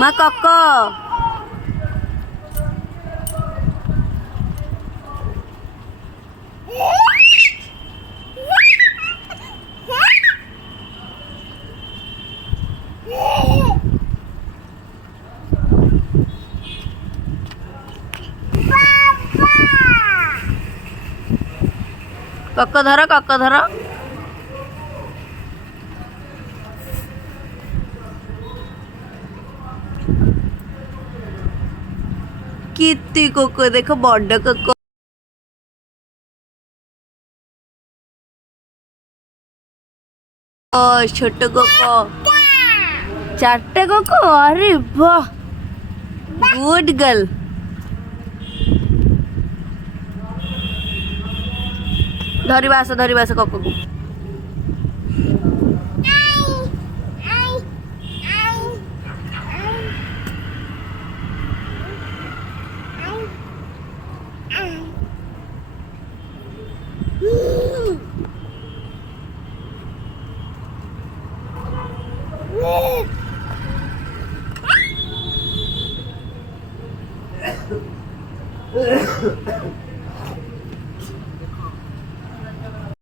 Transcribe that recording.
ମା କକ କକ ଧର କକ ଧର कितनी कोको देखो बड़ कोको छोट कोको चारटे कोको अरे वाह गुड गर्ल धरिबास कोको को